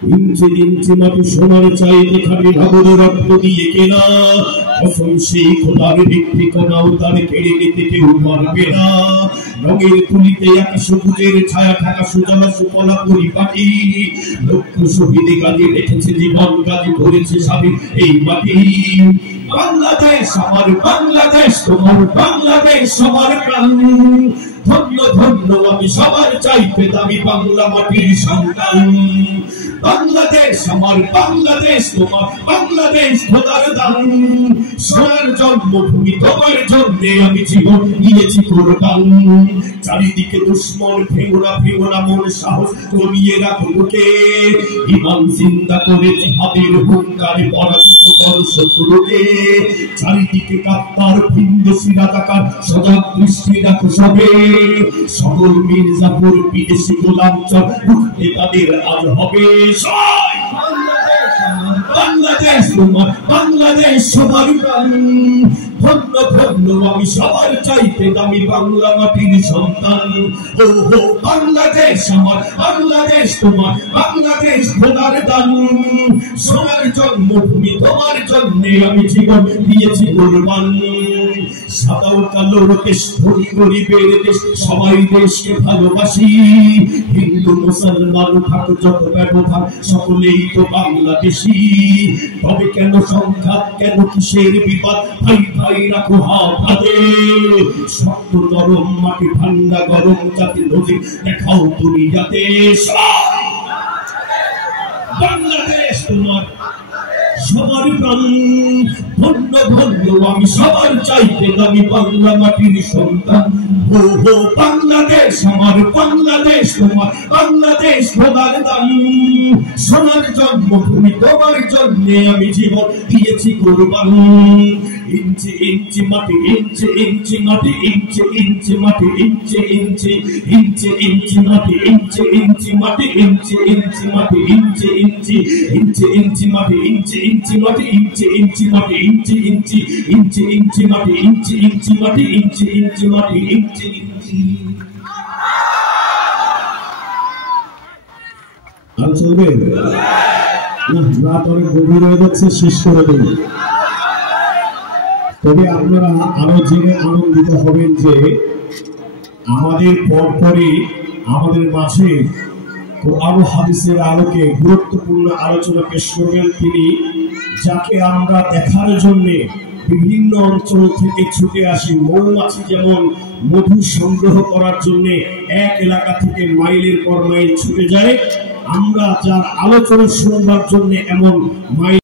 ইঞ্চি ইঞ্চি মাটি সোনার চাইতে খাটি ভাবর রক্ত দিয়ে কেনা কসম সেই খোদার ব্যক্তি কোনাও তার কেড়ে নিতে কেউ পারবে না। রঙের তুলিতে এক সবুজের ছায়া থাকা সুজলা সুফলা পরিপাটি লক্ষ্য শহীদ গাজী রেখেছে জীবন গাজী করেছে স্বামী এই মাটি। বাংলাদেশ আমার বাংলাদেশ তোমার বাংলাদেশ আমার প্রাণ ধন্য ধন্য আমি সবার চাইতে দামি বাংলা মাটির সন্তান। বাংলাদেশ আমার বাংলাদেশ তোমার বাংলাদেশ খোদার দান সোনার জন্মভূমি তোমার জন্যে আমি জীবন দিয়েছি কোরবান। চারিদিকে দুশ্মন ফেঙ্গোনা ফেঙ্গোনা মন সাহস কমিয়ে রাখো বুকে ইমান জিন্দা করে জিহাদের হুঙ্কারে পরাজিত কর শত্রুকে। চারিদিকে কাপ্তার ভিনদেশী রাজাকার সজাগ দৃষ্টি রাখো সবে সকল মির্জাপুর বিদেশি গোলামচর রুখতে তাদের আজ হবে। বাংলাদেশ তোমার বাংলাদেশ সবার প্রাণ ধন্য ধন্য আমি সবার চাইতে দামি বাংলা মাটির সন্তান। ও হো বাংলাদেশ আমার বাংলাদেশ তোমার বাংলাদেশ খোদার দান সোনার জন্মভূমি তোমার জন্যে আমি জীবন দিয়েছি কোরবান। সাদাও কালোর দেশ ধনী গরিবের দেশ সবাই দেশকে ভালোবাসি হিন্দু মুসলমান থাক যত ব্যবধান সকলেই তো বাংলাদেশি। তবে কেন সংঘাত কেন কিসের বিবাদ ভাই ভাই রাখো হাত হাতে শক্ত নরম মাটি ঠান্ডা গরম জাতি নদী দেখাও তুমি যাতে। বাংলাদেশ তোমার সবার প্রাণ ধন্য ধন্য আমি সবার চাইতে দামি বাংলা মাটির সন্তান। ও হো বাংলাদেশ আমার বাংলাদেশ তোমার বাংলাদেশ খোদার দান সোনার জন্মভূমি তোমার জন্যে আমি জীবন দিয়েছি কোরবান। ইঞ্চি ইঞ্চি মাটি ইঞ্চি ইঞ্চি মাটি ইঞ্চি ইঞ্চি মাটি ইঞ্চি ইঞ্চি ইঞ্চি ইঞ্চি মাটি ইঞ্চি ইঞ্চি মাটি ইঞ্চি ইঞ্চি মাটি ইঞ্চি ইঞ্চি ইঞ্চি ইঞ্চি মাটি ইঞ্চি ইঞ্চি মাটি ইঞ্চি ইঞ্চি মাটি ইঞ্চি ইঞ্চি ইঞ্চি ইঞ্চি মাটি ইঞ্চি ইঞ্চি মাটি ইঞ্চি ইঞ্চি মাটি ইঞ্চি ইঞ্চি। আর চলবে না, রাত অনেক গভীর হয়ে যাচ্ছে, শেষ করে দেব। তবে আপনারা আরো জেনে আনন্দিত হবেন যে আমাদের পরপরই আমাদের মাঝে কোরআন হাদিসের আলোকে গুরুত্বপূর্ণ আলোচনা পেশ করবেন তিনি, যাকে আমরা দেখার জন্য বিভিন্ন অঞ্চল থেকে ছুটে আসি। মৌমাছি যেমন মধু সংগ্রহ করার জন্য এক এলাকা থেকে মাইলের পর মাইল ছুটে যায়, আমরা যার আলোচনা শুনবার জন্য এমন মাইল